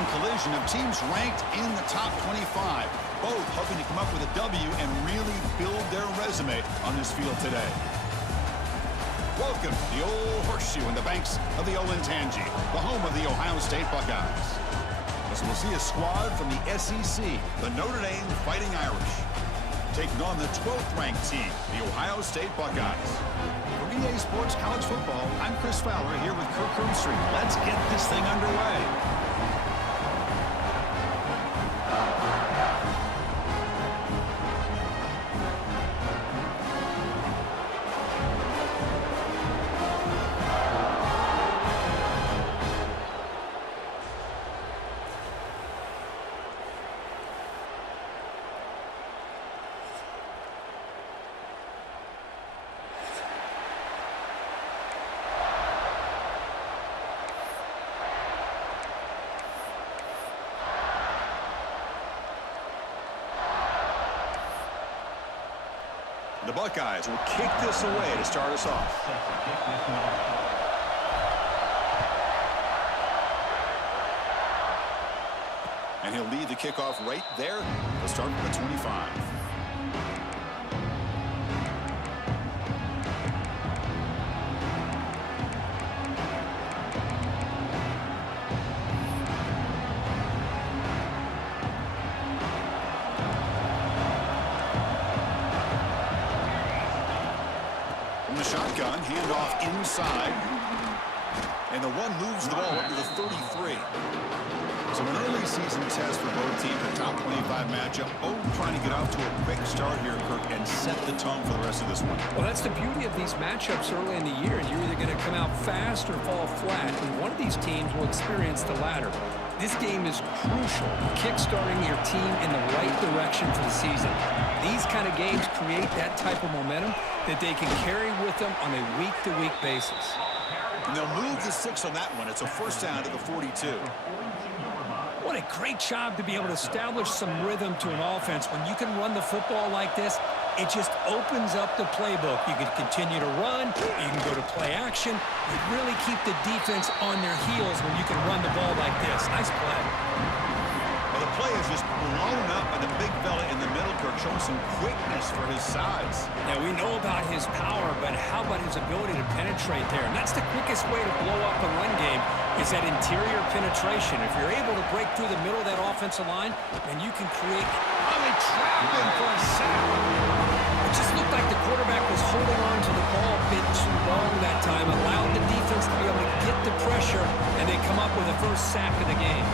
awesome collision of teams ranked in the top 25, both hoping to come up with a W and really build their resume on this field today. Welcome to the old horseshoe in the banks of the Olentangy, the home of the Ohio State Buckeyes. As we'll see a squad from the SEC, the Notre Dame Fighting Irish, taking on the 12th ranked team, the Ohio State Buckeyes. For EA Sports College Football, I'm Chris Fowler here with Kirk Herbstreit. Let's get this thing underway. The Buckeyes will kick this away to start us off. And he'll lead the kickoff right there. He'll start from the 25. Shotgun, handoff inside, and the one moves the ball up to the 33. So an early season test for both teams, a top 25 matchup. Trying to get off to a quick start here, Kirk, and set the tone for the rest of this one. Well, that's the beauty of these matchups early in the year. You're either going to come out fast or fall flat, and one of these teams will experience the latter. This game is crucial, kickstarting your team in the right direction for the season. These kind of games create that type of momentum that they can carry with them on a week-to-week basis. And they'll move the 6 on that one. It's a first down to the 42. What a great job to be able to establish some rhythm to an offense. When you can run the football like this, it just opens up the playbook. You can continue to run. You can go to play action. You really keep the defense on their heels when you can run the ball like this. Nice play. Well, the play is just blown up by the big fella in the middle, Kirk, showing some quickness for his size. Yeah, we know about his power, but how about his ability to penetrate there? And that's the quickest way to blow up a run game is that interior penetration. If you're able to break through the middle of that offensive line, then you can create... Oh, they trapped him for a sack. It just looked like the quarterback was holding on to the ball a bit too long that time, allowed the defense to be able to get the pressure, and they come up with the first sack of the game.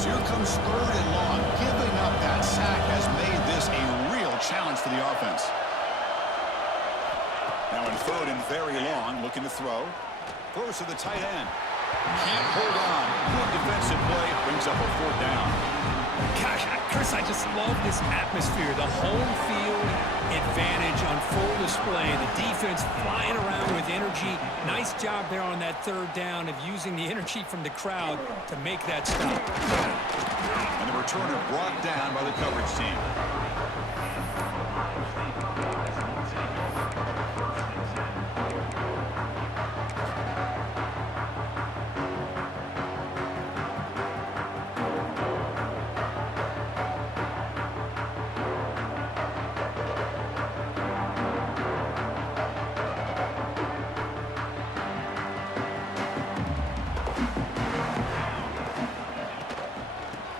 So here comes 3rd and long. Giving up that sack has made this a real challenge for the offense. Now in 3rd and very long, looking to throw. Throws to the tight end. Can't hold on. Good defensive play. Brings up a 4th down. Gosh, Chris, I just love this atmosphere. The home field advantage on full display. The defense flying around with energy. Nice job there on that 3rd down of using the energy from the crowd to make that stop. And the returner brought down by the coverage team.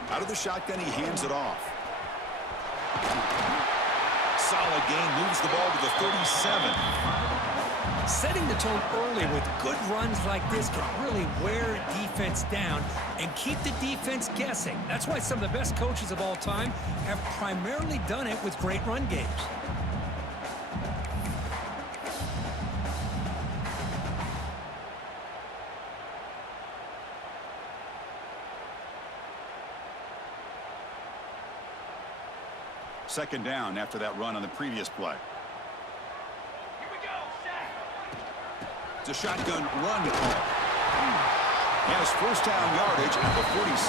Out of the shotgun, he hands it off. Solid gain, moves the ball to the 37. Setting the tone early with good runs like this can really wear a defense down and keep the defense guessing. That's why some of the best coaches of all time have primarily done it with great run games. Second down after that run on the previous play. Here we go, Shaq. It's a shotgun run call. He has first down yardage at the 46.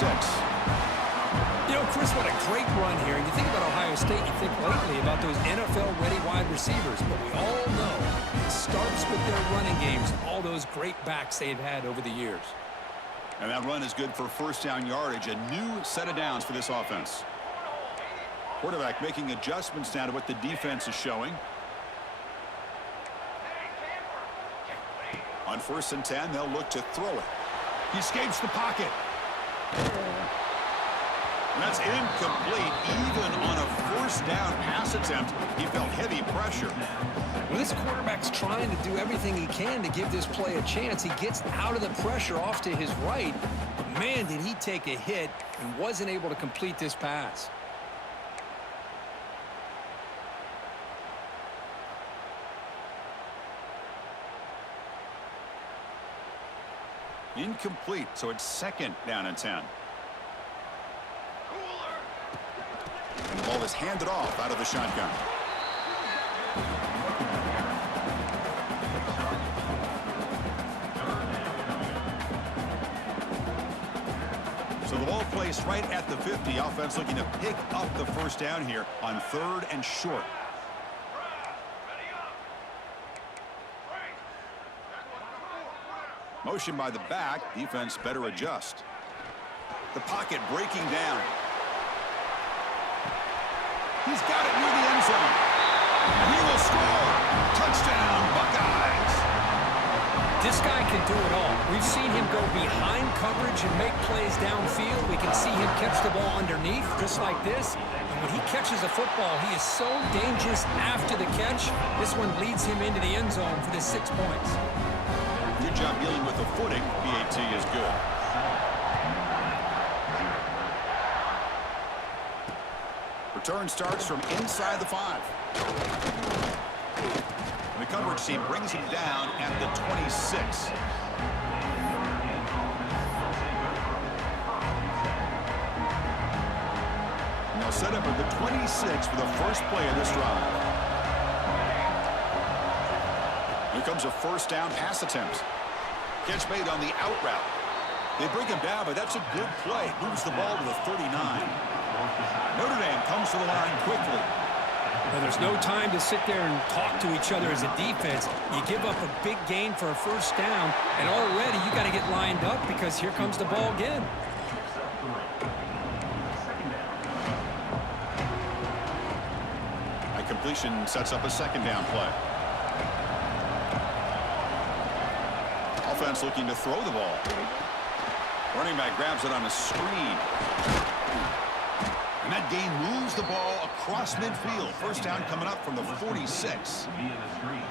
You know, Chris, what a great run here. And you think about Ohio State, you think lately about those NFL-ready wide receivers. But we all know it starts with their running games, all those great backs they've had over the years. And that run is good for first down yardage, a new set of downs for this offense. Quarterback making adjustments now to what the defense is showing. On 1st and 10, they'll look to throw it. He escapes the pocket. And that's incomplete. Even on a 1st down pass attempt, he felt heavy pressure. Well, this quarterback's trying to do everything he can to give this play a chance. He gets out of the pressure off to his right. But man, did he take a hit and wasn't able to complete this pass. Incomplete, so it's 2nd down and 10. And the ball is handed off out of the shotgun. So the ball placed right at the 50. Offense looking to pick up the 1st down here on 3rd and short. Motion by the back. Defense better adjust. The pocket breaking down. He's got it near the end zone. And he will score. Touchdown, Buckeyes. This guy can do it all. We've seen him go behind coverage and make plays downfield. We can see him catch the ball underneath, just like this. And when he catches a football, he is so dangerous after the catch. This one leads him into the end zone for the 6 points. Good job dealing with the footing. PAT is good. Return starts from inside the 5. And the coverage team brings him down at the 26. And they'll set up at the 26 for the first play of this drive. Here comes a 1st down pass attempt. Catch made on the out route. They bring him down, but that's a good play. Moves the ball to the 39. Notre Dame comes to the line quickly. Now, there's no time to sit there and talk to each other as a defense. You give up a big gain for a 1st down, and already you got to get lined up because here comes the ball again. A completion sets up a 2nd down play. Offense looking to throw the ball. Running back grabs it on a screen. And that gain moves the ball across midfield. 1st down coming up from the 46.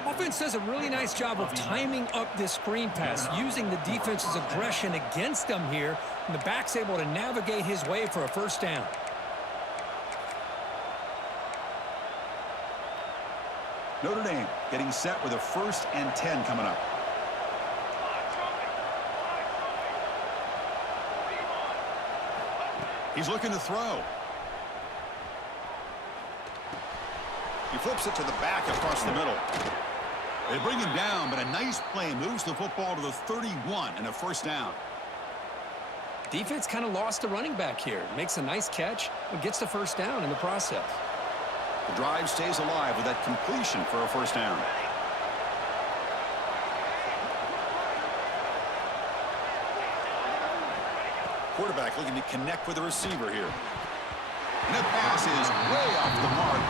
Offense does a really nice job of timing up this screen pass, using the defense's aggression against them here, and the back's able to navigate his way for a 1st down. Notre Dame getting set with a 1st and 10 coming up. He's looking to throw. He flips it to the back across the middle. They bring him down, but a nice play moves the football to the 31 and a 1st down. Defense kind of lost the running back here. Makes a nice catch and gets the 1st down in the process. The drive stays alive with that completion for a 1st down. Quarterback looking to connect with the receiver here. And that pass is way off the mark.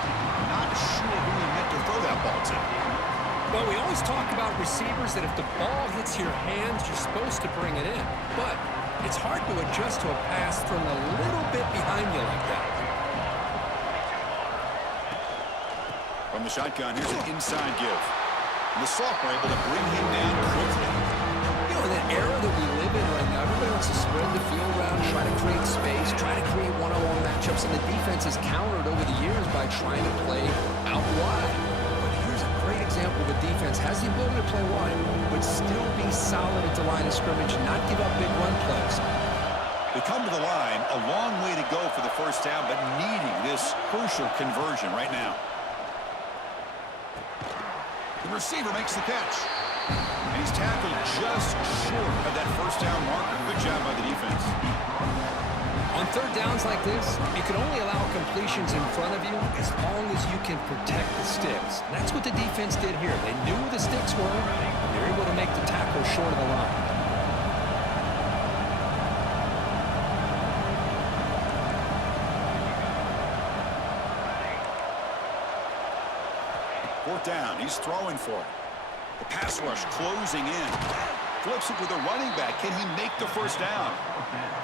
Not sure who he meant to throw that ball to. Well, we always talk about receivers that if the ball hits your hands, you're supposed to bring it in. But it's hard to adjust to a pass thrown a little bit behind you like that. From the shotgun, here's an inside give. And the sophomore able to bring him down quickly. You know, in that era that we live in right now, everybody wants to spread the field around, try to create space, try to create one-on-one matchups, and the defense has countered over the years by trying to play out wide. But here's a great example of a defense has the ability to play wide, but still be solid at the line of scrimmage, not give up big run plays. They come to the line, a long way to go for the 1st down, but needing this crucial conversion right now. The receiver makes the catch. And he's tackled just short of that 1st down marker. Good job by the defense. On third downs like this, you can only allow completions in front of you as long as you can protect the sticks. And that's what the defense did here. They knew where the sticks were, and they were able to make the tackle short of the line. Fourth down, he's throwing for it. The pass rush closing in. Flips it with a running back. Can he make the first down?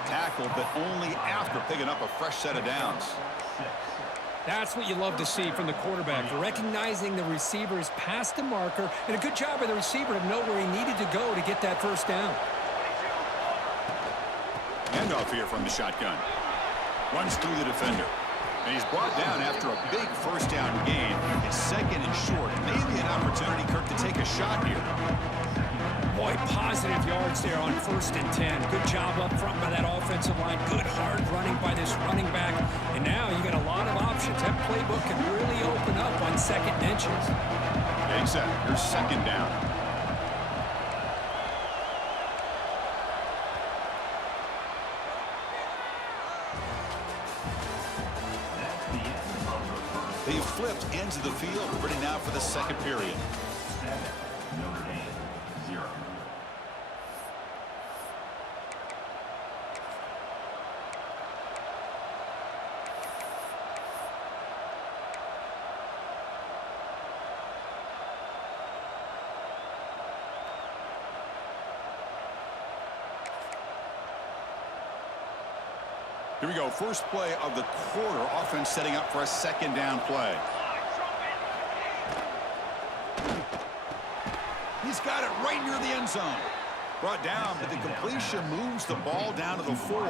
Tackled, but only after picking up a fresh set of downs. That's what you love to see from the quarterback, recognizing the receiver's past the marker, and a good job by the receiver to know where he needed to go to get that first down. Handoff here from the shotgun. Runs through the defender. And he's brought down after a big first down gain. It's second and short. Maybe an opportunity, Kirk, to take a shot here. Boy, positive yards there on 1st and 10. Good job up front by that offensive line. Good hard running by this running back. And now you got a lot of options. That playbook can really open up on 2nd and inches. Exactly. Here's second down. They've flipped ends of the field, ready now for the second period. 7, Notre Dame, 0. Here we go. First play of the quarter. Offense setting up for a second down play. He's got it right near the end zone. Brought down, but the completion moves the ball down to the 4.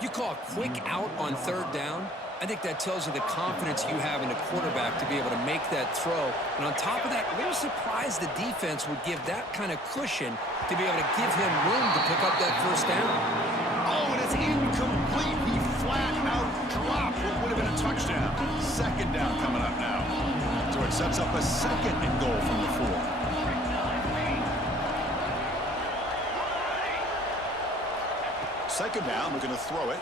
You call a quick out on 3rd down. I think that tells you the confidence you have in the quarterback to be able to make that throw. And on top of that, a little surprised the defense would give that kind of cushion to be able to give him room to pick up that first down. Oh, and it's incomplete. He flat out dropped what would have been a touchdown. Second down coming up now. So it sets up a 2nd and goal from the 4. Second down, looking to throw it.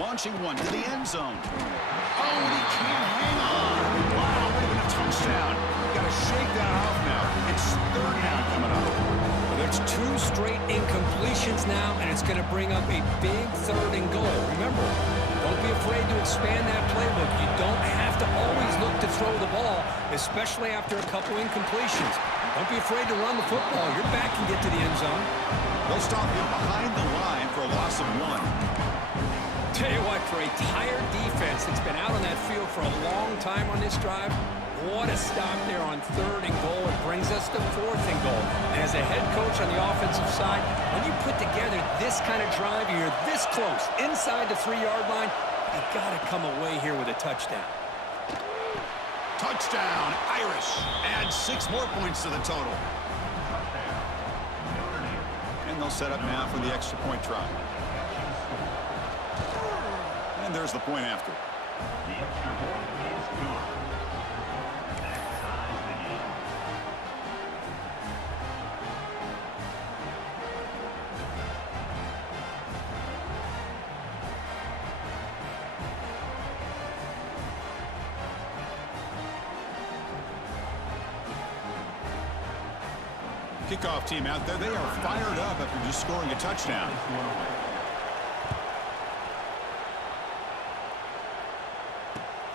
Launching one to the end zone. Oh, and he can't hang on. Wow, would have been a touchdown. Got to shake that off now. It's 3rd down coming up. Well, there's 2 straight incompletions now, and it's going to bring up a big 3rd and goal. Remember, don't be afraid to expand that playbook. You don't have to always look to throw the ball, especially after a couple incompletions. Don't be afraid to run the football. Your back can get to the end zone. They'll stop him behind the line for a loss of 1. Tell you what, for a tired defense that's been out on that field for a long time on this drive, what a stop there on 3rd and goal. It brings us to 4th and goal. And as a head coach on the offensive side, when you put together this kind of drive, you're this close, inside the 3-yard line, you got to come away here with a touchdown. Touchdown, Irish. Add 6 more points to the total. And they'll set up now for the extra point try. And there's the point after. The extra point is good. That ties the game. Kickoff team out there. They are fired up after just scoring a touchdown.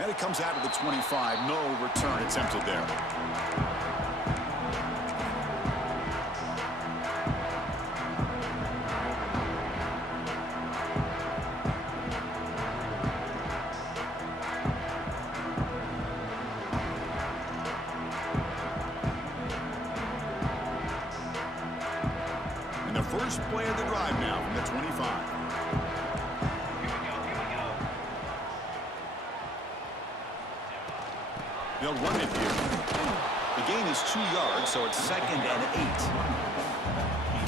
And it comes out of the 25. No return attempted there. And the first play of the drive now from the 25. They'll run it here. The gain is 2 yards, so it's 2nd and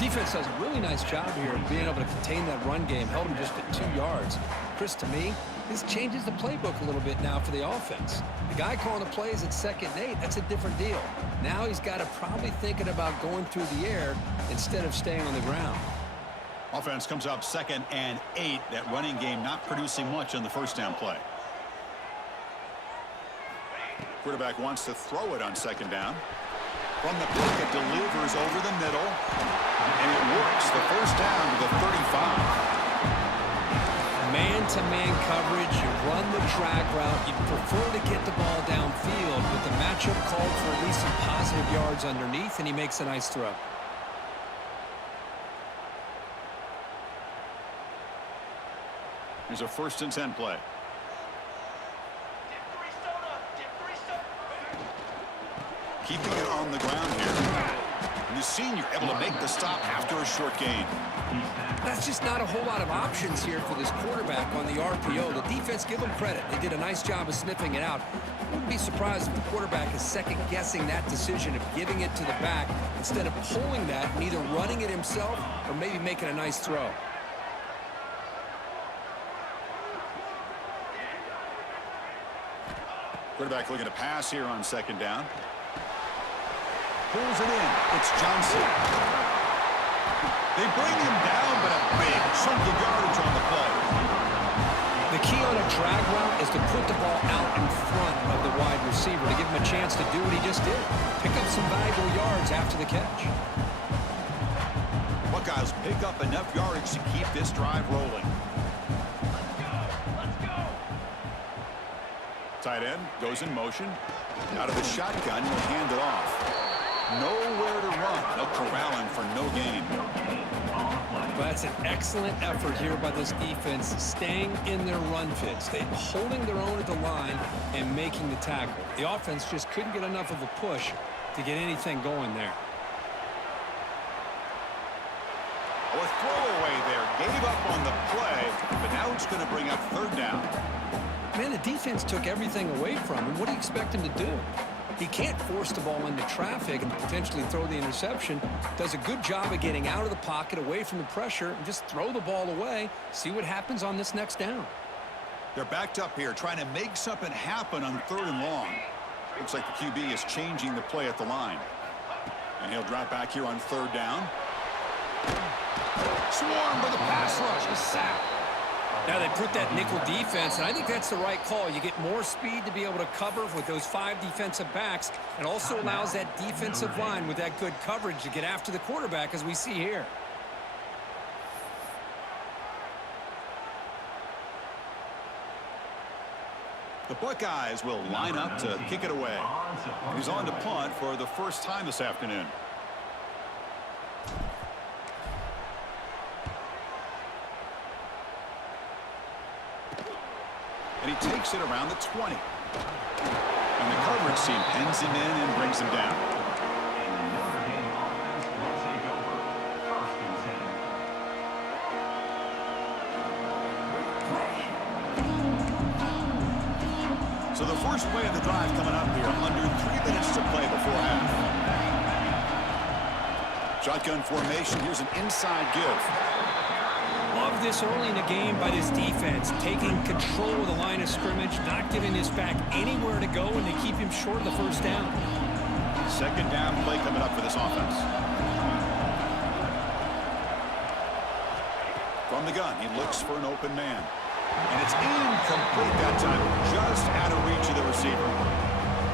8. Defense does a really nice job here of being able to contain that run game, held him just at 2 yards. Chris, to me, this changes the playbook a little bit now for the offense. The guy calling the plays at 2nd and 8, that's a different deal. Now he's got to probably thinking about going through the air instead of staying on the ground. Offense comes up 2nd and 8. That running game not producing much on the first down play. Quarterback wants to throw it on 2nd down. From the pocket, delivers over the middle. And it works. The first down to the 35. Man-to-man coverage, you run the drag route. You prefer to get the ball downfield, but the matchup called for at least some positive yards underneath, and he makes a nice throw. Here's a 1st and 10 play. Keeping it on the ground here. And the senior able to make the stop after a short gain. That's just not a whole lot of options here for this quarterback on the RPO. The defense, give them credit. They did a nice job of sniffing it out. Wouldn't be surprised if the quarterback is second-guessing that decision of giving it to the back instead of pulling that and either running it himself or maybe making a nice throw. Quarterback looking to pass here on 2nd down. Pulls it in. It's Johnson. They bring him down, but a big chunk of yardage on the play. The key on a drag route is to put the ball out in front of the wide receiver to give him a chance to do what he just did. Pick up some valuable yards after the catch. Buckeyes pick up enough yardage to keep this drive rolling. Tight end goes in motion. Out of the shotgun, he'll hand it off. Nowhere to run. They'll corral him for no gain. But that's an excellent effort here by this defense, staying in their run fits. They're holding their own at the line and making the tackle. The offense just couldn't get enough of a push to get anything going there. A throwaway there. Gave up on the play, but now it's going to bring up 3rd down. Man, the defense took everything away from him. What do you expect him to do? He can't force the ball into traffic and potentially throw the interception. Does a good job of getting out of the pocket, away from the pressure, and just throw the ball away. See what happens on this next down. They're backed up here, trying to make something happen on 3rd and long. Looks like the QB is changing the play at the line. And he'll drop back here on 3rd down. Swarmed by the pass rush. A sack. Now they put that nickel defense, and I think that's the right call. You get more speed to be able to cover with those 5 defensive backs. It also allows that defensive line with that good coverage to get after the quarterback, as we see here. The Buckeyes will line up to kick it away. He's on to punt for the first time this afternoon. And he takes it around the 20. And the coverage team pins him in and brings him down. So the first play of the drive coming up here, under 3 minutes to play before half. Shotgun formation. Here's an inside give. Love this early in the game by this defense, taking control of the line of scrimmage, not giving this back anywhere to go, and they keep him short of the first down. 2nd down play coming up for this offense. From the gun, he looks for an open man. And it's incomplete that time, just out of reach of the receiver.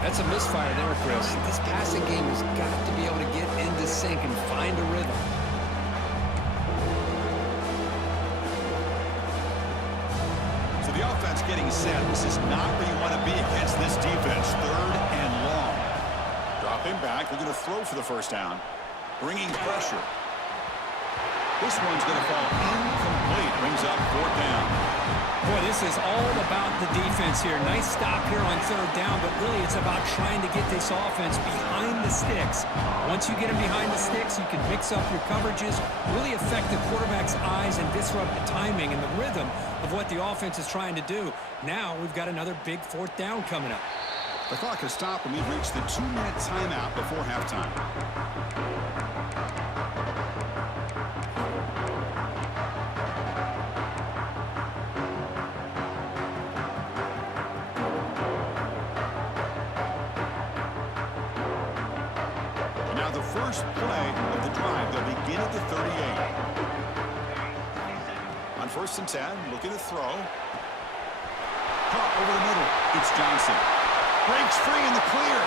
That's a misfire there, Chris. This passing game has got to be able to get into sync and find a rhythm. So the offense getting set. This is not where you want to be against this defense. 3rd and long. Dropping back, looking to throw for the first down. Bringing pressure. This one's going to fall incomplete. Brings up 4th down. Boy, this is all about the defense here. Nice stop here on 3rd down, but really it's about trying to get this offense behind the sticks. Once you get them behind the sticks, you can mix up your coverages, really affect the quarterback's eyes and disrupt the timing and the rhythm of what the offense is trying to do. Now we've got another big 4th down coming up. The clock has stopped, and we've reached the 2-minute timeout before halftime. Now the first play of the drive, they'll begin at the 38. On 1st and 10, looking to throw. Caught over the middle. It's Johnson. Breaks free in the clear.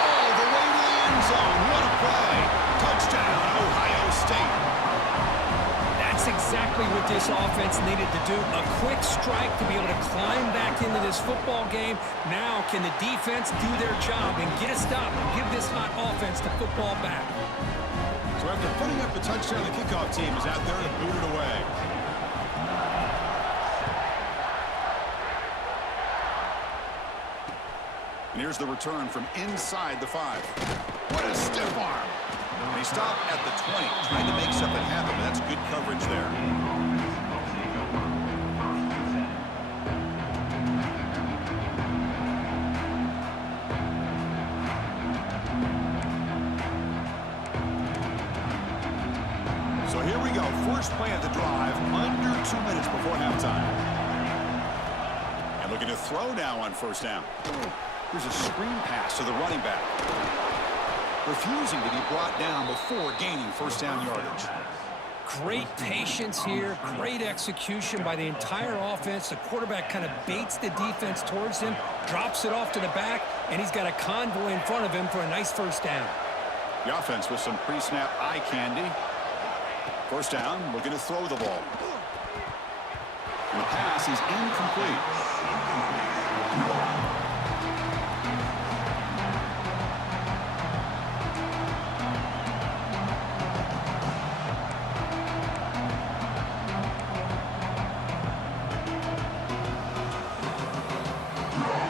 All the way to the end zone. What a play. Touchdown, Ohio State. That's exactly what this offense needed to do. A quick strike to be able to climb back into this football game. Now can the defense do their job and get a stop and give this hot offense the football back? So after putting up the touchdown, the kickoff team is out there to boot it away. And here's the return from inside the 5. What a stiff arm. And he stopped at the 20, trying to make something happen, but that's good coverage there. So here we go. First play of the drive, under 2 minutes before halftime. And looking to throw now on 1st down. Here's a screen pass to the running back. Refusing to be brought down before gaining 1st down yardage. Great patience here, great execution by the entire offense. The quarterback kind of baits the defense towards him, drops it off to the back, and he's got a convoy in front of him for a nice 1st down. The offense with some pre-snap eye candy. 1st down, looking to throw the ball. And the pass is incomplete.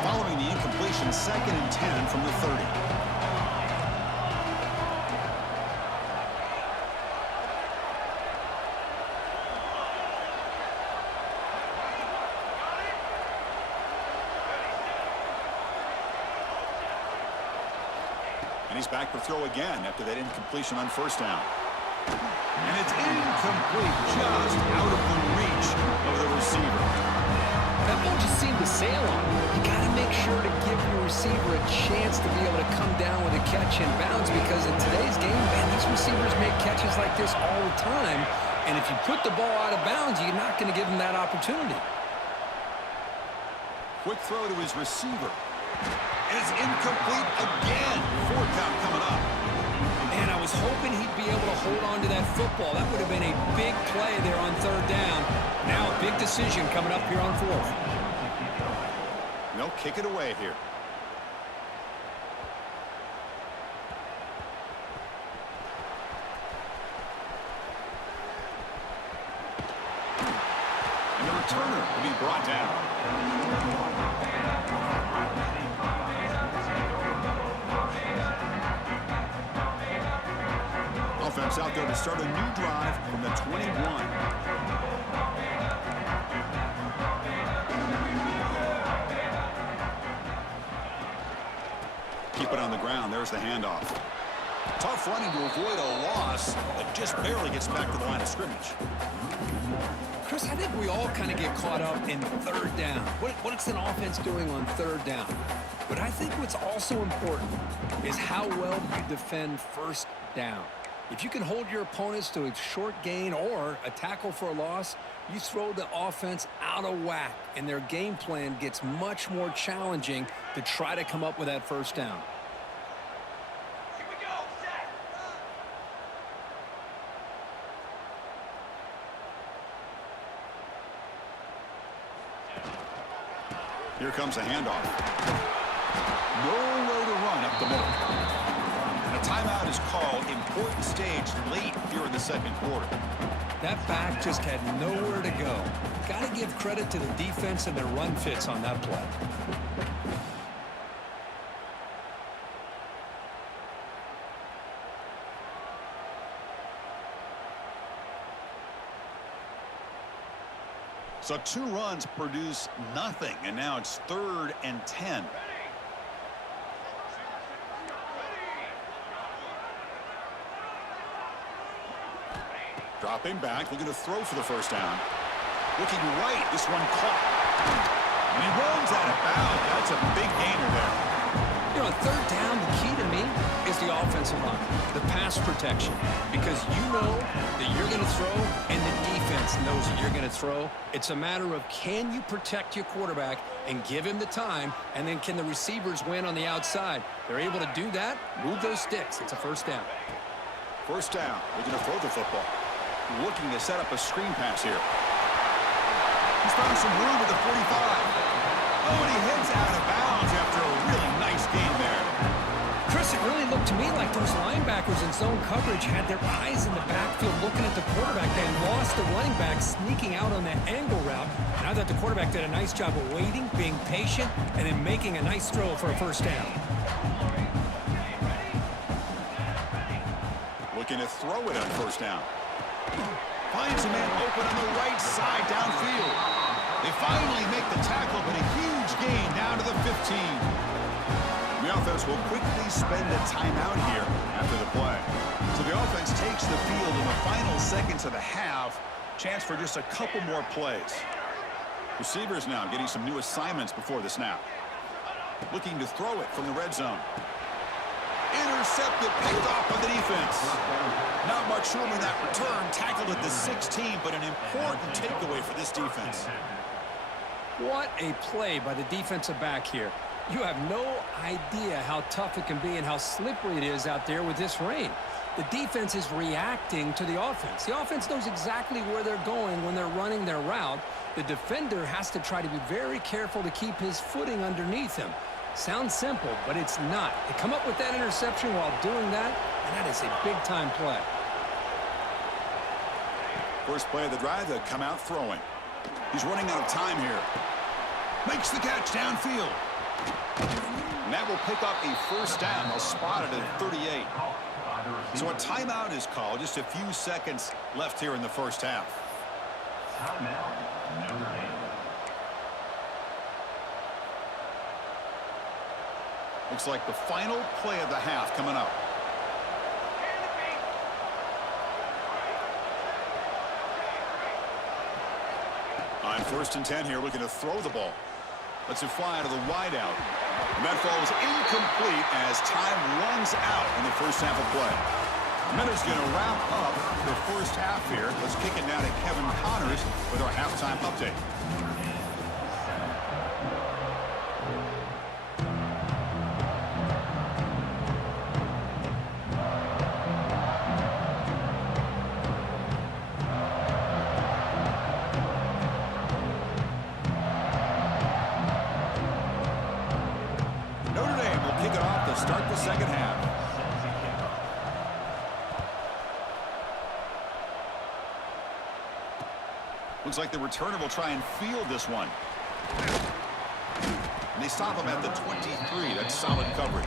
Following the incompletion, 2nd and 10 from the 30. And he's back to throw again after that incompletion on 1st down. And it's incomplete, just out of the reach of the receiver. That ball just seemed to sail on him. You got to make sure to give your receiver a chance to be able to come down with a catch in bounds, because in today's game, man, these receivers make catches like this all the time. And if you put the ball out of bounds, you're not going to give them that opportunity. Quick throw to his receiver. And it's incomplete again. 4th count coming up. Man, I was hoping he'd be able to hold on to that football. That would have been a big play there on 3rd down. Now a big decision coming up here on 4th. They'll kick it away here. And the returner will be brought down. Offense out there to start a new drive from the 21. Keep it on the ground. There's the handoff. Tough running to avoid a loss, but just barely gets back to the line of scrimmage. Chris, I think we all kind of get caught up in 3rd down. What's an offense doing on 3rd down? But I think what's also important is how well you defend 1st down. If you can hold your opponents to a short gain or a tackle for a loss, you throw the offense out of whack, and their game plan gets much more challenging to try to come up with that 1st down. Here we go, set. Here comes a handoff. Nowhere to run up the middle. And a timeout is called. Important stage late here in the 2nd quarter. That back just had nowhere to go. Got to give credit to the defense and their run fits on that play. So 2 runs produce nothing, and now it's 3rd and 10. Dropping back, looking to throw for the 1st down. Looking right, this one caught. And he runs out of bounds. That's a big gainer there. You know, on third down, the key to me is the offensive line, the pass protection, because you know that you're going to throw and the defense knows that you're going to throw. It's a matter of can you protect your quarterback and give him the time, and then can the receivers win on the outside? They're able to do that, move those sticks. It's a first down. First down. Looking to throw the football. Looking to set up a screen pass here. He's found some room at the 45. Oh, and he heads out of bounds after a really nice game there. Chris, it really looked to me like those linebackers in zone coverage had their eyes in the backfield looking at the quarterback. They lost the running back sneaking out on that angle route. And I thought the quarterback did a nice job of waiting, being patient, and then making a nice throw for a first down. Looking to throw it on first down. Finds a man open on the right side downfield. They finally make the tackle, but a huge gain down to the 15. The offense will quickly spend a timeout here after the play. So the offense takes the field in the final seconds of the half. Chance for just a couple more plays. Receivers now getting some new assignments before the snap. Looking to throw it from the red zone. Intercepted, picked off by the defense. Not much room in that return. Tackled at the 16, but an important takeaway for this defense. What a play by the defensive back here. You have no idea how tough it can be and how slippery it is out there with this rain. The defense is reacting to the offense. The offense knows exactly where they're going when they're running their route. The defender has to try to be very careful to keep his footing underneath him. Sounds simple, but it's not. They come up with that interception while doing that, and that is a big-time play. First play of the drive, they come out throwing. He's running out of time here. Makes the catch downfield. And that will pick up a first down. They'll spot it at 38. So a timeout is called. Just a few seconds left here in the first half. Timeout, Notre Dame. Looks like the final play of the half coming up. On 1st and 10 here, looking to throw the ball. Lets it fly to the wideout. And that falls incomplete as time runs out in the first half of play. Minutes going to wrap up the first half here. Let's kick it now to Kevin Connors with our halftime update. Start the second half. Looks like the returner will try and field this one. And they stop him at the 23. That's solid coverage.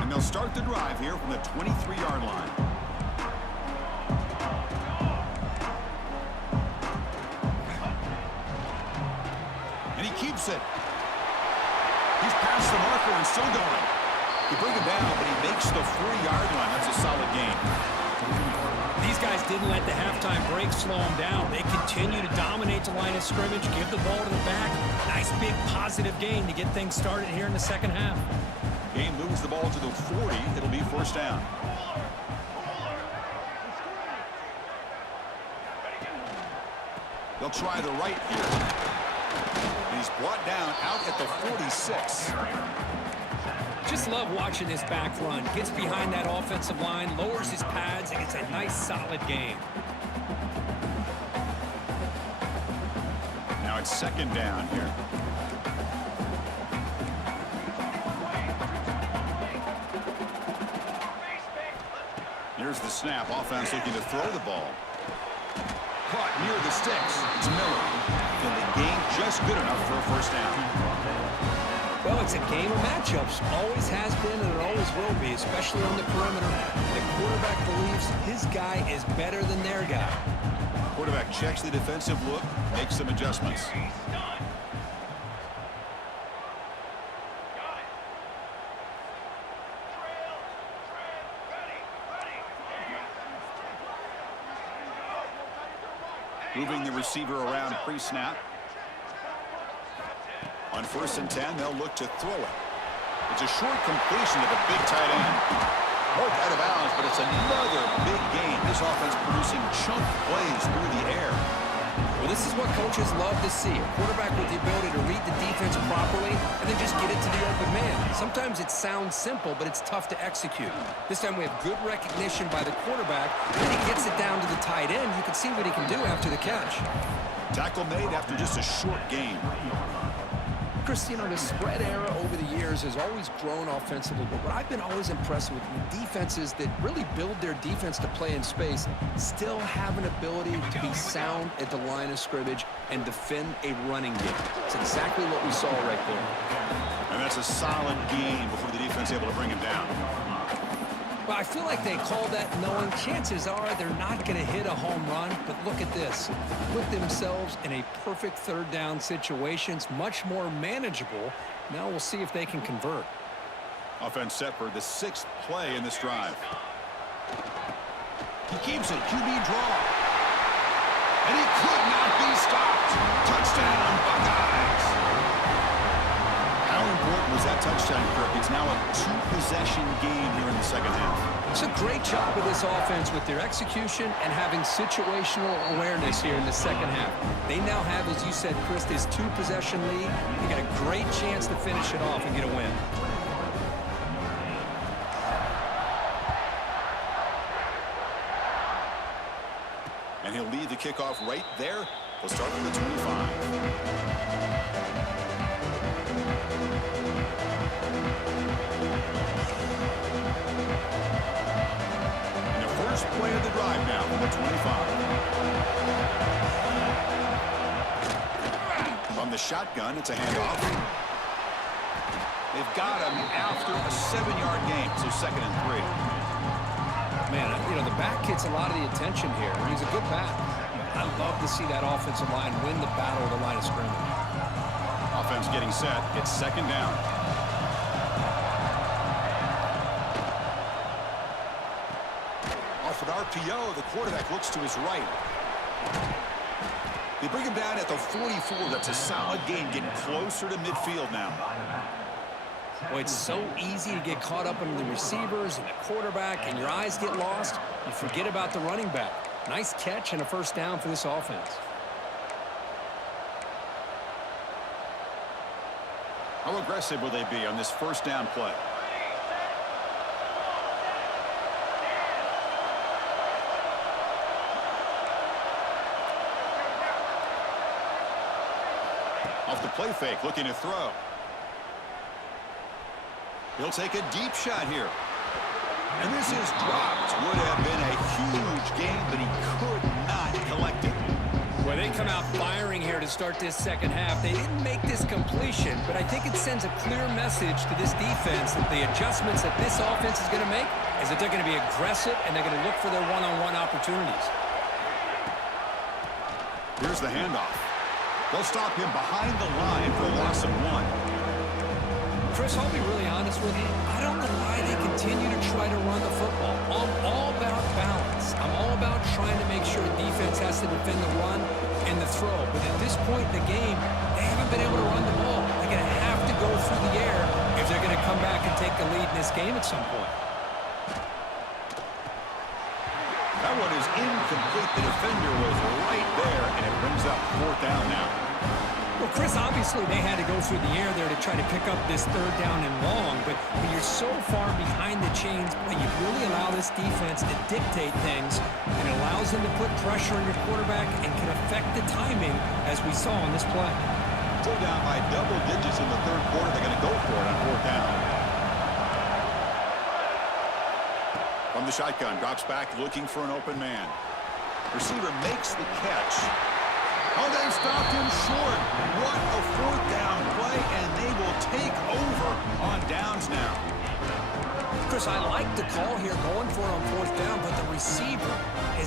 And they'll start the drive here from the 23-yard line. Keeps it. He's past the marker and still going. They bring him down, but he makes the 40-yard line. That's a solid gain. These guys didn't let the halftime break slow them down. They continue to dominate the line of scrimmage, give the ball to the back. Nice big positive gain to get things started here in the second half. Game moves the ball to the 40. It'll be first down. They'll try the right here. He's brought down out at the 46. Just love watching this back run. Gets behind that offensive line, lowers his pads, and it's a nice, solid game. Now it's second down here. Here's the snap. Offense looking to throw the ball. Caught near the sticks. It's Miller. And the game just good enough for a first down. Well, it's a game of matchups. Always has been and it always will be, especially on the perimeter. The quarterback believes his guy is better than their guy. Quarterback checks the defensive look, makes some adjustments. Moving the receiver around pre-snap. On 1st and 10, they'll look to throw it. It's a short completion to the big tight end. Broke out of bounds, but it's another big gain. This offense producing chunk plays through the air. Well, this is what coaches love to see. A quarterback with the ability to read the defense properly and then just get it to the open man. Sometimes it sounds simple, but it's tough to execute. This time we have good recognition by the quarterback. When he gets it down to the tight end, you can see what he can do after the catch. Tackle made after just a short gain. Chris, you know, the spread era over the years has always grown offensively, but what I've been always impressed with defenses that really build their defense to play in space still have an ability to be sound at the line of scrimmage and defend a running game. It's exactly what we saw right there. And that's a solid gain before the defense able to bring him down. Well, I feel like they call that knowing chances are they're not going to hit a home run, but look at this. Put themselves in a perfect third down situation. It's much more manageable. Now we'll see if they can convert. Offense set for the 6th play in this drive. He keeps it, QB draw. And he could not be stopped. Touchdown, Buckeyes. How important was that touchdown, Kirk? It's now a 2-possession game here in the second half. It's a great job of this offense with their execution and having situational awareness here in the second half. They now have, as you said, Chris, this 2-possession lead. They got a great chance to finish it off and get a win. And he'll lead the kickoff right there. He'll start from the 25. First play of the drive now from the 25. From the shotgun, it's a handoff. They've got him after a 7-yard gain, so 2nd and 3. Man, you know, the back gets a lot of the attention here. He's a good back. I love to see that offensive line win the battle of the line of scrimmage. Offense getting set. It's 2nd down. Off an RPO, the quarterback looks to his right. They bring him down at the 44. That's a solid gain, getting closer to midfield now. Boy, it's so easy to get caught up in the receivers and the quarterback, and your eyes get lost. You forget about the running back. Nice catch and a 1st down for this offense. How aggressive will they be on this 1st down play? Off the play fake, looking to throw. He'll take a deep shot here. And this is dropped. Would have been a huge game, but he could not collect it. Well, they come out firing here to start this second half. They didn't make this completion, but I think it sends a clear message to this defense that the adjustments that this offense is going to make is that they're going to be aggressive and they're going to look for their one-on-one opportunities. Here's the handoff. They'll stop him behind the line for a loss of 1. Chris, I'll be really honest with you. I don't know why they continue to try to run the football. I'm all about balance. I'm all about trying to make sure defense has to defend the run and the throw. But at this point in the game, they haven't been able to run the ball. They're going to have to go through the air if they're going to come back and take the lead in this game at some point. That one is incomplete. The defender was right there, and it brings up 4th down now. Well, Chris, obviously they had to go through the air there to try to pick up this 3rd down and long, but when you're so far behind the chains, when you really allow this defense to dictate things, and it allows them to put pressure on your quarterback and can affect the timing, as we saw on this play. Still down by double digits in the 3rd quarter. They're going to go for it on 4th down. From the shotgun, drops back looking for an open man. Receiver makes the catch. Oh, they've stopped him short. What a 4th down play, and they will take over on downs now. Chris, I like the call here going for it on 4th down, but the receiver is...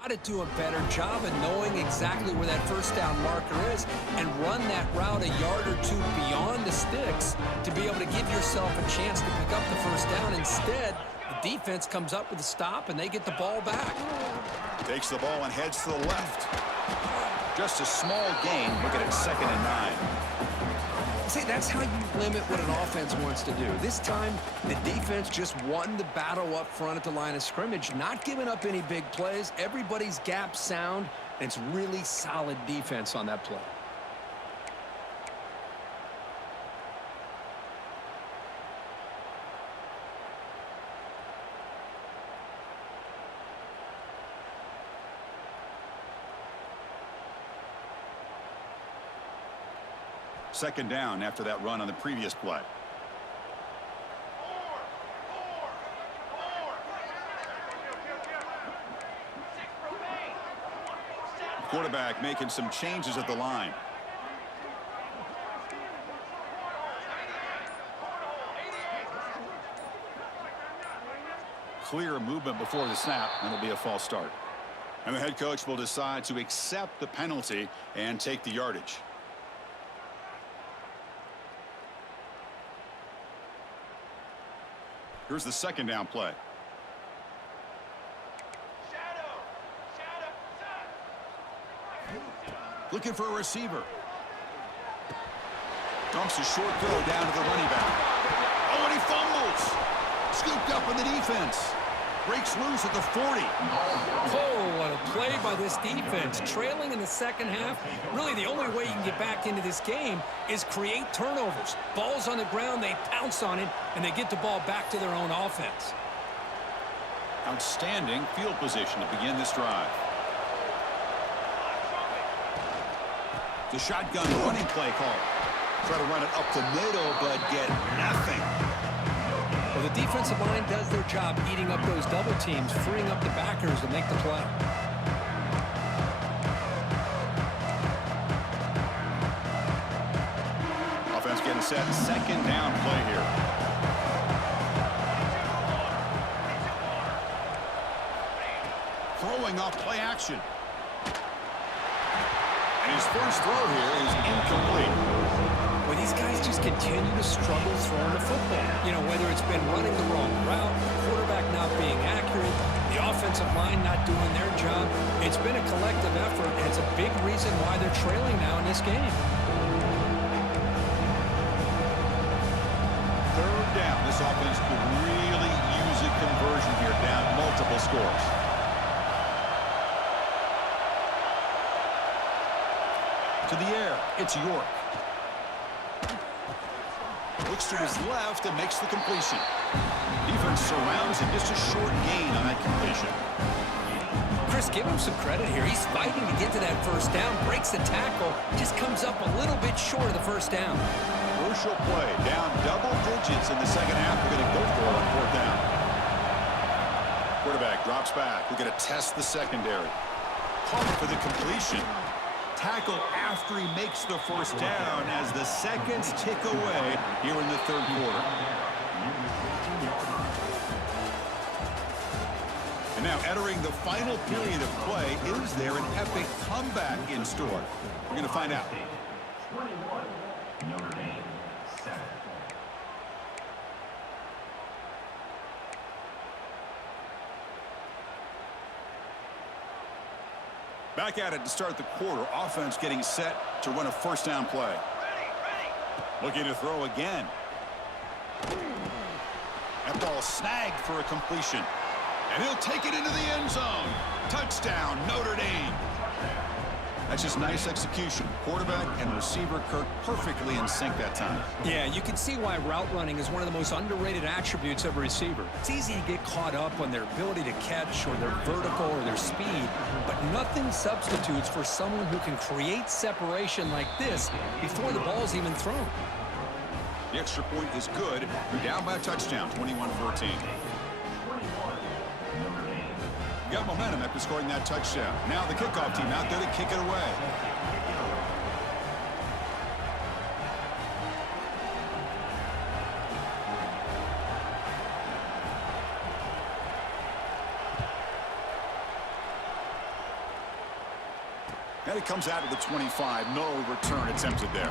Got to do a better job of knowing exactly where that first down marker is and run that route a yard or two beyond the sticks to be able to give yourself a chance to pick up the first down. Instead, the defense comes up with a stop and they get the ball back. Takes the ball and heads to the left. Just a small gain. Looking at 2nd and 9. See, that's how you limit what an offense wants to do. This time, the defense just won the battle up front at the line of scrimmage, not giving up any big plays. Everybody's gap sound, and it's really solid defense on that play. Second down after that run on the previous play. Quarterback making some changes at the line. Clear movement before the snap, and it'll be a false start. And the head coach will decide to accept the penalty and take the yardage. Here's the second down play. Looking for a receiver. Dumps a short throw down to the running back. Oh, and he fumbles. Scooped up in the defense. Breaks loose at the 40. Oh, what a play by this defense. Trailing in the second half. Really, the only way you can get back into this game is create turnovers. Ball's on the ground, they pounce on it, and they get the ball back to their own offense. Outstanding field position to begin this drive. The shotgun running play call. Try to run it up the middle, but get nothing. Well, the defensive line does their job eating up those double teams, freeing up the backers to make the play. Offense getting set. Second down play here. Throwing off play action. And his first throw here is incomplete. Well, these guys just continue to struggle throwing the football. You know, whether it's been running the wrong route, the quarterback not being accurate, the offensive line not doing their job. It's been a collective effort, and it's a big reason why they're trailing now in this game. Third down. This offense could really use a conversion here, down multiple scores. To the air. It's York. Looks to his left and makes the completion. Defense surrounds him. Just a short gain on that completion. Chris, give him some credit here. He's fighting to get to that first down, breaks the tackle, just comes up a little bit short of the first down. Crucial play. Down double digits in the second half. We're going to go for it on fourth down. Quarterback drops back. We're going to test the secondary. Call for the completion. Tackle after he makes the first down as the seconds tick away here in the third quarter. And now entering the final period of play, is there an epic comeback in store? We're going to find out. 21, Notre Dame, 7. Back at it to start the quarter. Offense getting set to run a first down play. Looking to throw again. That ball snagged for a completion. And he'll take it into the end zone. Touchdown, Notre Dame. That's just nice execution. Quarterback and receiver Kirk perfectly in sync that time. Yeah, you can see why route running is one of the most underrated attributes of a receiver. It's easy to get caught up on their ability to catch or their vertical or their speed, but nothing substitutes for someone who can create separation like this before the ball's even thrown. The extra point is good. We're down by a touchdown, 21-14. Got momentum after scoring that touchdown. Now the kickoff team out there to kick it away. And it comes out of the 25. No return attempted there.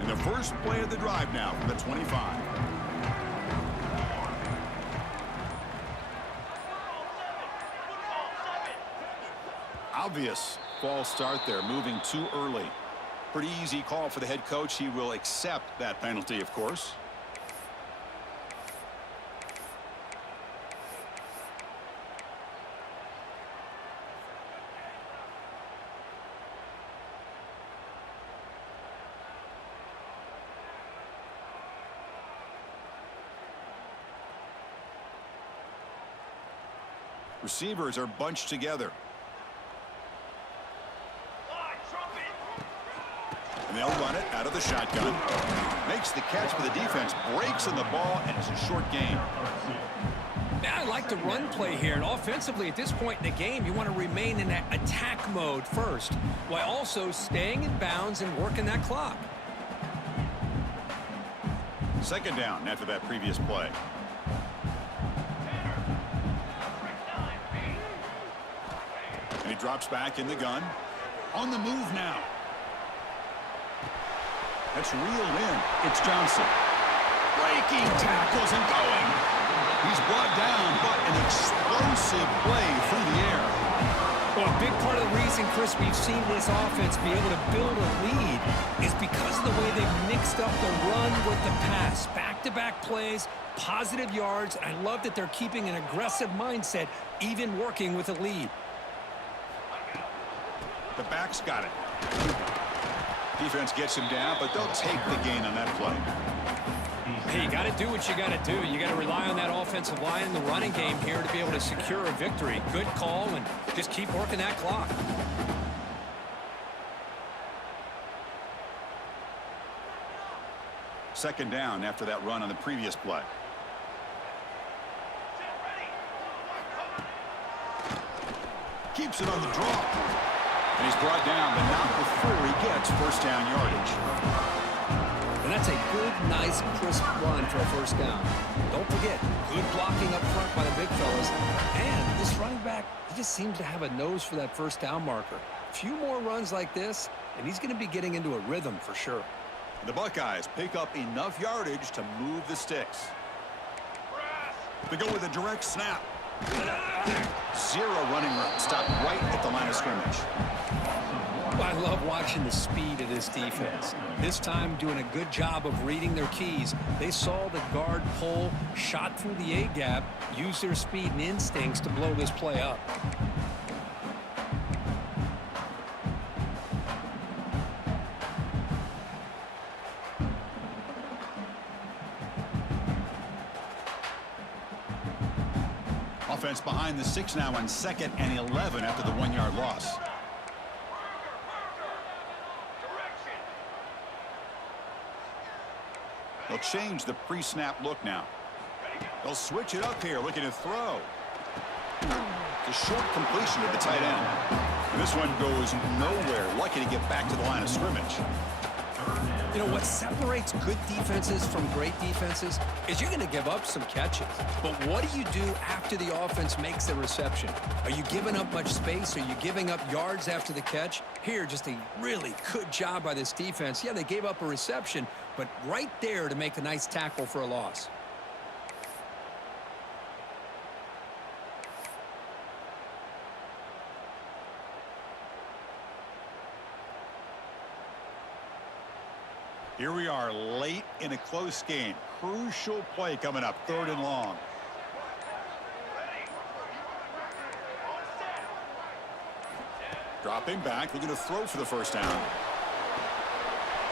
And the first play of the drive now from the 25. Obvious false start there, moving too early. Pretty easy call for the head coach. He will accept that penalty, of course. Receivers are bunched together. And they'll run it out of the shotgun. Makes the catch for the defense. Breaks in the ball, and it's a short gain. Now I like the run play here. And offensively, at this point in the game, you want to remain in that attack mode first, while also staying in bounds and working that clock. Second down after that previous play. And he drops back in the gun. On the move now. That's reeled in. It's Johnson. Breaking tackles and going. He's brought down, but an explosive play through the air. Well, a big part of the reason, Chris, we've seen this offense be able to build a lead is because of the way they've mixed up the run with the pass. Back-to-back plays, positive yards. I love that they're keeping an aggressive mindset, even working with a lead. The back's got it. Defense gets him down, but they'll take the gain on that play. Hey, you got to do what you got to do. You got to rely on that offensive line in the running game here to be able to secure a victory. Good call, and just keep working that clock. Second down after that run on the previous play. Keeps it on the draw. And he's brought down, but not before he gets first down yardage. And that's a good, nice, crisp run for a first down. Don't forget, good blocking up front by the big fellas. And this running back, he just seems to have a nose for that first down marker. A few more runs like this, and he's going to be getting into a rhythm for sure. The Buckeyes pick up enough yardage to move the sticks. They go with a direct snap. Zero running room. Stop right at the line of scrimmage. I love watching the speed of this defense. This time doing a good job of reading their keys. They saw the guard pull, shot through the A-gap, used their speed and instincts to blow this play up. Offense behind the 6 now on 2nd and 11 after the 1-yard loss. They'll change the pre-snap look now. They'll switch it up here, looking to throw. It's a short completion to the tight end. And this one goes nowhere. Lucky to get back to the line of scrimmage. You know, what separates good defenses from great defenses is you're going to give up some catches. But what do you do after the offense makes the reception? Are you giving up much space? Are you giving up yards after the catch? Here, just a really good job by this defense. Yeah, they gave up a reception, but right there to make a nice tackle for a loss. Here we are late in a close game. Crucial play coming up, 3rd and long. Dropping back, looking to throw for the first down.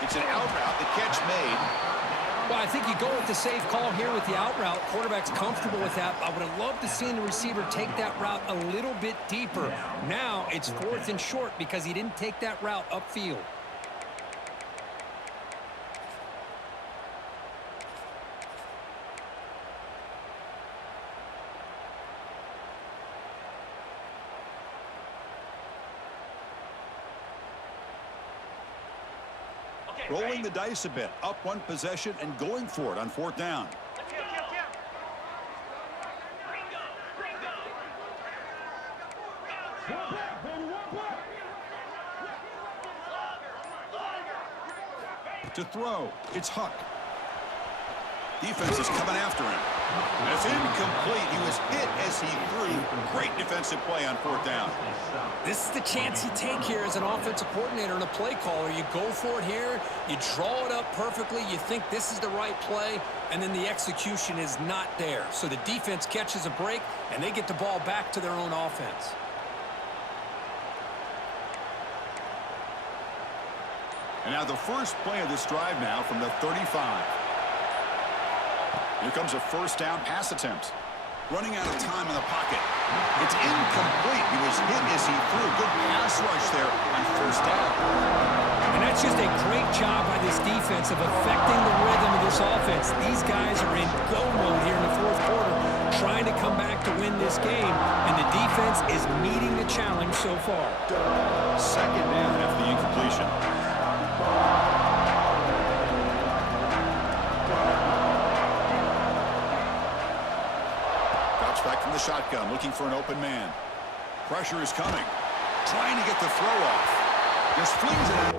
It's an out route, the catch made. Well, I think you go with the safe call here with the out route. Quarterback's comfortable with that. I would have loved to see the receiver take that route a little bit deeper. Now it's 4th and short because he didn't take that route upfield. Rolling the dice a bit, up one possession and going for it on fourth down. To throw, it's Huck. Defense is coming after him. That's incomplete. He was hit as he threw. Great defensive play on fourth down. This is the chance you take here as an offensive coordinator and a play caller. You go for it here. You draw it up perfectly. You think this is the right play, and then the execution is not there. So the defense catches a break, and they get the ball back to their own offense. And now the first play of this drive now from the 35. Here comes a first down pass attempt. Running out of time in the pocket. It's incomplete. He was hit as he threw. Good pass rush there on first down. And that's just a great job by this defense of affecting the rhythm of this offense. These guys are in go mode here in the fourth quarter, trying to come back to win this game, and the defense is meeting the challenge so far. Second down after the incompletion. Back from the shotgun, looking for an open man. Pressure is coming. Trying to get the throw off. Just flings it out.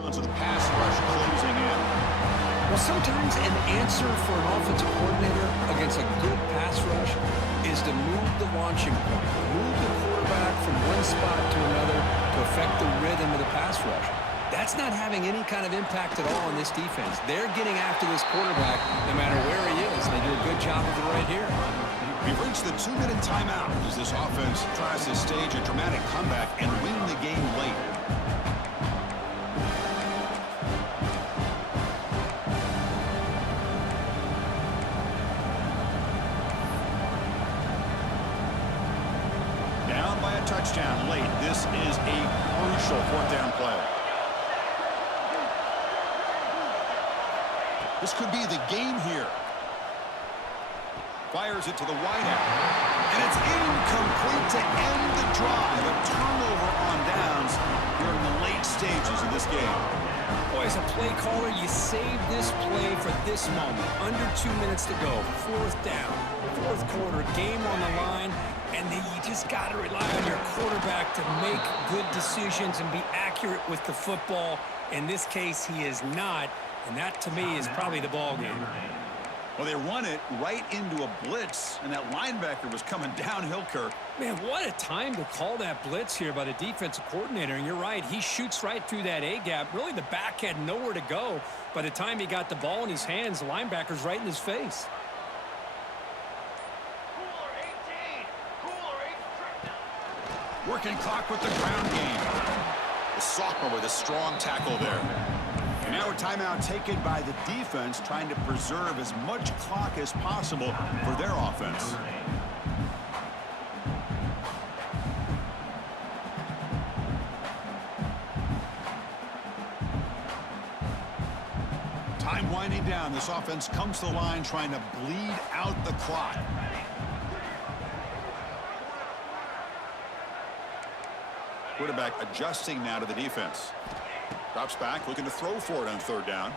Onto the pass rush closing in. Well, sometimes an answer for an offensive coordinator against a good pass rush is to move the launching point. Move the quarterback from one spot to another to affect the rhythm of the pass rush. That's not having any kind of impact at all on this defense. They're getting after this quarterback no matter where he is. They do a good job of it right here. We've reached the 2-minute timeout as this offense tries to stage a dramatic comeback and win the game late. Down by a touchdown late. This is a crucial fourth down play. This could be the game here. Fires it to the wideout. And it's incomplete to end the drive. A turnover on downs here in the late stages of this game. Boy, as a play caller, you save this play for this moment. Under 2 minutes to go. Fourth down. Fourth quarter. Game on the line. And then you just got to rely on your quarterback to make good decisions and be accurate with the football. In this case, he is not. And that, to me, is probably the ball game. Well, they run it right into a blitz, and that linebacker was coming downhill, Kirk. Man, what a time to call that blitz here by the defensive coordinator. And you're right, he shoots right through that A-gap. Really, the back had nowhere to go. By the time he got the ball in his hands, the linebacker's right in his face. Working clock with the ground game. The sophomore with a strong tackle there. And now a timeout taken by the defense, trying to preserve as much clock as possible for their offense. Time winding down. This offense comes to the line trying to bleed out the clock. Quarterback adjusting now to the defense. Drops back, looking to throw for it on third down.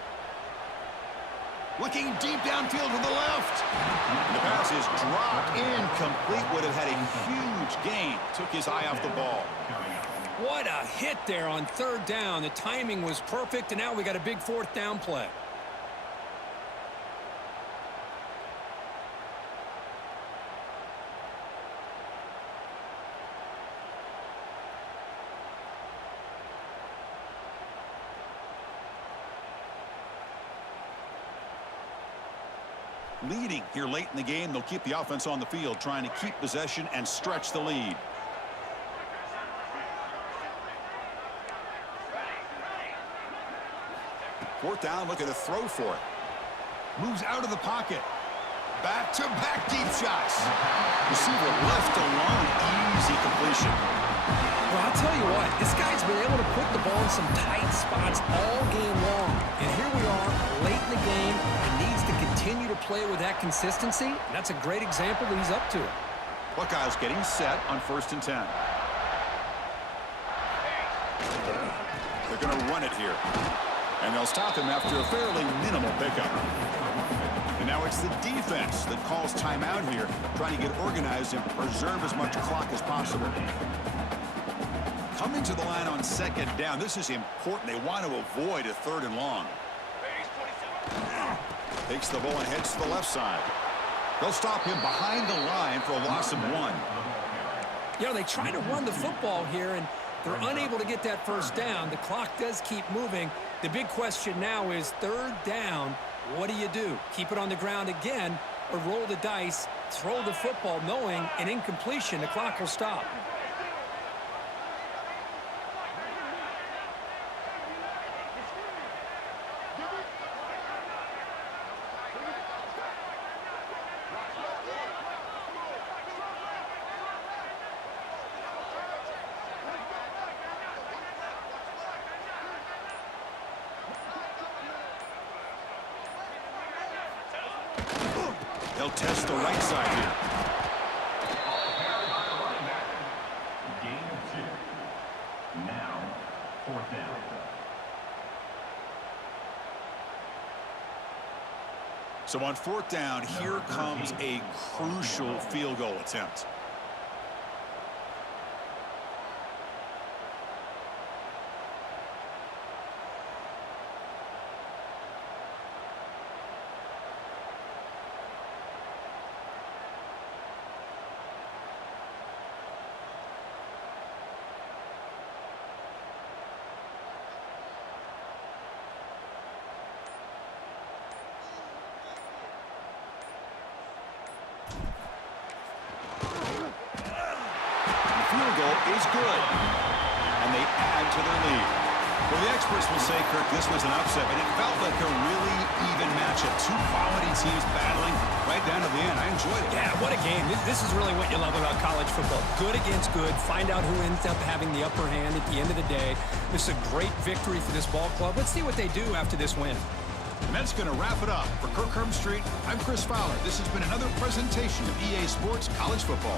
Looking deep downfield to the left. And the pass is dropped incomplete. Would have had a huge gain. Took his eye off the ball. What a hit there on third down. The timing was perfect, and now we got a big fourth down play. Leading here late in the game, they'll keep the offense on the field, trying to keep possession and stretch the lead. Fourth down, looking to throw for it. Moves out of the pocket. Back-to-back deep shots. Receiver left alone. Easy completion. Well, I'll tell you what, this guy's been able to put the ball in some tight spots all game long. And here we are, late in the game, and needs to continue to play with that consistency. And that's a great example that he's up to it. Buckeyes getting set on 1st and 10. They're going to run it here. And they'll stop him after a fairly minimal pickup. And now it's the defense that calls timeout here, trying to get organized and preserve as much clock as possible. Coming to the line on 2nd down, this is important. They want to avoid a 3rd and long. Takes the ball and heads to the left side. They'll stop him behind the line for a loss of 1. You know, they try to run the football here, and they're unable to get that 1st down. The clock does keep moving. The big question now is 3rd down. What do? Keep it on the ground again or roll the dice, throw the football knowing an incompletion, the clock will stop. They'll test the right side here. Gain of 2. Now, 4th down. So on 4th down, here comes a crucial field goal attempt. Field goal is good. And they add to their lead. Well, the experts will say, Kirk, this was an upset, but it felt like a really even matchup. 2 quality teams battling right down to the end. I enjoyed it. Yeah, what a game. This is really what you love about college football. Good against good. Find out who ends up having the upper hand at the end of the day. This is a great victory for this ball club. Let's see what they do after this win. And that's going to wrap it up. For Kirk Herbstreit, I'm Chris Fowler. This has been another presentation of EA Sports College Football.